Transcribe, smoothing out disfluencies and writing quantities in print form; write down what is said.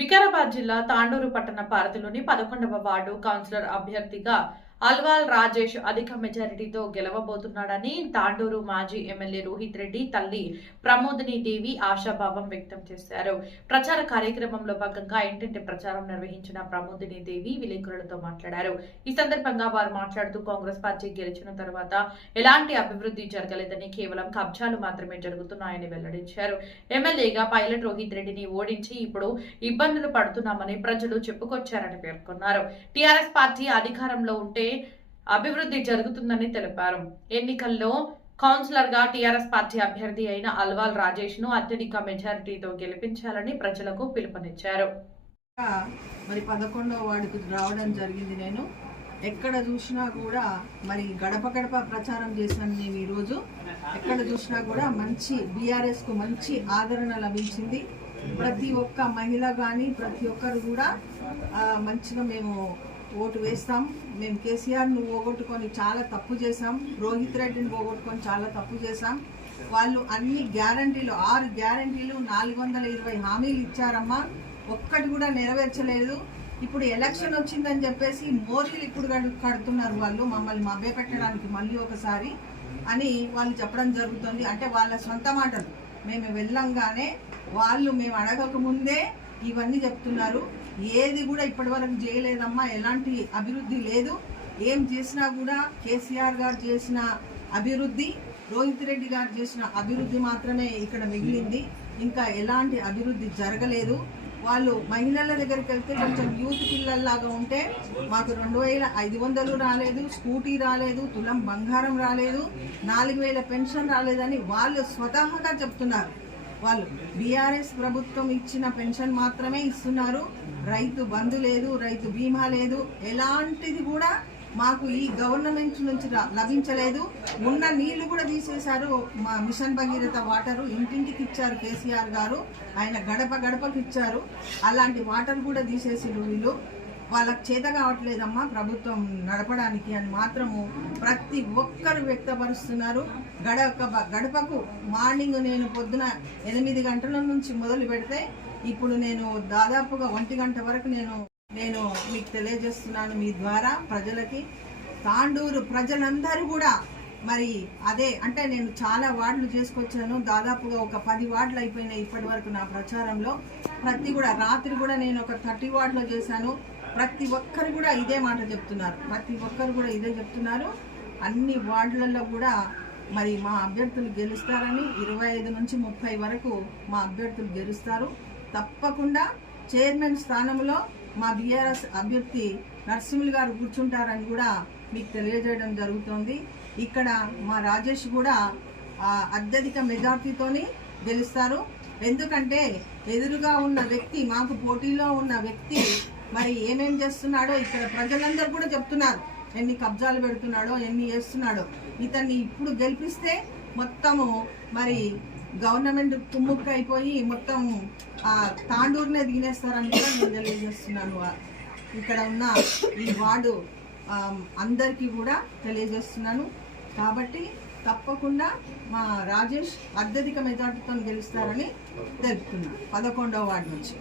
వికారాబాద్ జిల్లా తాండూరు పట్టణ పరిధిలోని 11వ వార్డు కౌన్సిలర్ అభ్యర్థిగా అల్వాల్ రాజేష్ అధిక మెజారిటీతో గెలవబోతున్నాడని తాండూరు మాజీ ఎమ్మెల్యే రోహిత్ రెడ్డి తల్లి ప్రమోదిని దేవి ఆశాభావం వ్యక్తం చేశారు. ప్రచార కార్యక్రమంలో భాగంగా ఇంటింటి ప్రచారం నిర్వహించిన ప్రమోదిని దేవి విలేకరులతో మాట్లాడారు. ఈ సందర్భంగా వారు మాట్లాడుతూ కాంగ్రెస్ పార్టీ గెలిచిన తర్వాత ఎలాంటి అభివృద్ధి జరగలేదని, కేవలం కబ్జాలు మాత్రమే జరుగుతున్నాయని వెల్లడించారు. ఎమ్మెల్యేగా పైలట్ రోహిత్ రెడ్డిని ఓడించి ఇప్పుడు ఇబ్బందులు పడుతున్నామని ప్రజలు చెప్పుకొచ్చారని పేర్కొన్నారు. టీఆర్ఎస్ పార్టీ అధికారంలో ఉంటే అభివృద్ధి జరుగుతుందని తెలిపారు. ఎన్నికల్లో కౌన్సిలర్ గా టీఆర్ఎస్ పార్టీ అభ్యర్థి అయిన అల్వాల్ రాజేష్ ను అత్యధిక మెజారిటీతో గెలిపించాలని ప్రజలకు పిలుపునిచ్చారు. మరి 11వ వార్డుకు రావడం జరిగింది. నేను ఎక్కడ చూసినా కూడా మరి గడప గడప ప్రచారం చేశాను. మేము ఈరోజు ఎక్కడ చూసినా కూడా మంచి బీఆర్ఎస్ కు మంచి ఆదరణ లభించింది. ప్రతి ఒక్క మహిళ కానీ ప్రతి ఒక్కరు కూడా మంచిగా మేము ఓటు వేస్తాం. మేము కేసీఆర్ను పోగొట్టుకొని చాలా తప్పు చేశాం. రోహిత్ రెడ్డిని పోగొట్టుకొని చాలా తప్పు చేశాం. వాళ్ళు అన్ని గ్యారంటీలు 6 గ్యారంటీలు 420 హామీలు ఇచ్చారమ్మా, ఒక్కటి కూడా నెరవేర్చలేదు. ఇప్పుడు ఎలక్షన్ వచ్చిందని చెప్పేసి మోరీలు ఇప్పుడు కడుతున్నారు. వాళ్ళు మమ్మల్ని మభ్యపెట్టడానికి మళ్ళీ ఒకసారి అని వాళ్ళు చెప్పడం జరుగుతుంది. అంటే వాళ్ళ సొంత మాటలు. మేము వెళ్ళంగానే వాళ్ళు మేము అడగక ముందే ఇవన్నీ చెప్తున్నారు. ఏది కూడా ఇప్పటి వరకు చేయలేదమ్మా, ఎలాంటి అభివృద్ధి లేదు. ఏం చేసినా కూడా కేసీఆర్ గారు చేసిన అభివృద్ధి, రోహిత్ రెడ్డి గారు చేసిన అభివృద్ధి మాత్రమే ఇక్కడ మిగిలింది. ఇంకా ఎలాంటి అభివృద్ధి జరగలేదు. వాళ్ళు మహిళల దగ్గరికి వెళ్తే కొంచెం యూత్ పిల్లల్లాగా ఉంటే మాకు 2500 రాలేదు, స్కూటీ రాలేదు, తులం బంగారం రాలేదు, 4000 పెన్షన్ రాలేదని వాళ్ళు స్వతహాగా చెప్తున్నారు. వాళ్ళు బీఆర్ఎస్ ప్రభుత్వం ఇచ్చిన పెన్షన్ మాత్రమే ఇస్తున్నారు. రైతు బంధు లేదు, రైతు బీమా లేదు, ఎలాంటిది కూడా మాకు ఈ గవర్నమెంట్ నుంచి లభించలేదు. ఉన్న నీళ్లు కూడా తీసేశారు. మా మిషన్ భగీరథ వాటరు ఇంటింటికి ఇచ్చారు కేసీఆర్ గారు, ఆయన గడప గడపకి ఇచ్చారు. అలాంటి వాటర్ కూడా తీసేసారు. వీళ్ళు వాళ్ళకి చేత కావట్లేదమ్మా ప్రభుత్వం నడపడానికి అని మాత్రము ప్రతి ఒక్కరు వ్యక్తపరుస్తున్నారు. గడపకు మార్నింగ్ నేను పొద్దున 8 గంటల నుంచి మొదలు పెడితే ఇప్పుడు నేను దాదాపుగా 1 గంట వరకు నేను మీకు తెలియజేస్తున్నాను మీ ద్వారా ప్రజలకి. తాండూరు ప్రజలందరూ కూడా మరి అదే అంటే నేను చాలా వార్డులు చేసుకొచ్చాను. దాదాపుగా ఒక 10 వార్డులు అయిపోయినాయి ఇప్పటి వరకు నా ప్రచారంలో. కూడా రాత్రి కూడా నేను ఒక 30 వార్డులో చేశాను. ప్రతి ఒక్కరు కూడా ఇదే మాట చెప్తున్నారు. అన్ని వార్డులలో కూడా మరి మా అభ్యర్థులు గెలుస్తారని, 25 నుంచి 30 వరకు మా అభ్యర్థులు గెలుస్తారు. తప్పకుండా చైర్మన్ స్థానంలో మా బీఆర్ఎస్ అభ్యర్థి నరసింహులు గారు కూర్చుంటారని కూడా మీకు తెలియజేయడం జరుగుతుంది. ఇక్కడ మా రాజేష్ కూడా అత్యధిక మెజార్టీతోని గెలుస్తారు. ఎందుకంటే ఎదురుగా ఉన్న వ్యక్తి, మాకు పోటీలో ఉన్న వ్యక్తి మరి ఏమేం చేస్తున్నాడో ఇక్కడ ప్రజలందరూ కూడా చెప్తున్నారు. ఎన్ని కబ్జాలు పెడుతున్నాడో, ఎన్ని చేస్తున్నాడో. ఇతన్ని ఇప్పుడు గెలిపిస్తే మొత్తము మరి గవర్నమెంట్ కుమ్ముక్కు అయిపోయి మొత్తం తాండూరునే దిగినేస్తారని కూడా నేను తెలియజేస్తున్నాను. ఇక్కడ ఉన్న ఈ వార్డు అందరికీ కూడా తెలియజేస్తున్నాను. కాబట్టి తప్పకుండా మా రాజేష్ అత్యధిక మెజార్టీతో గెలుస్తారని తెలుపుతున్నాను 11వ వార్డు నుంచి.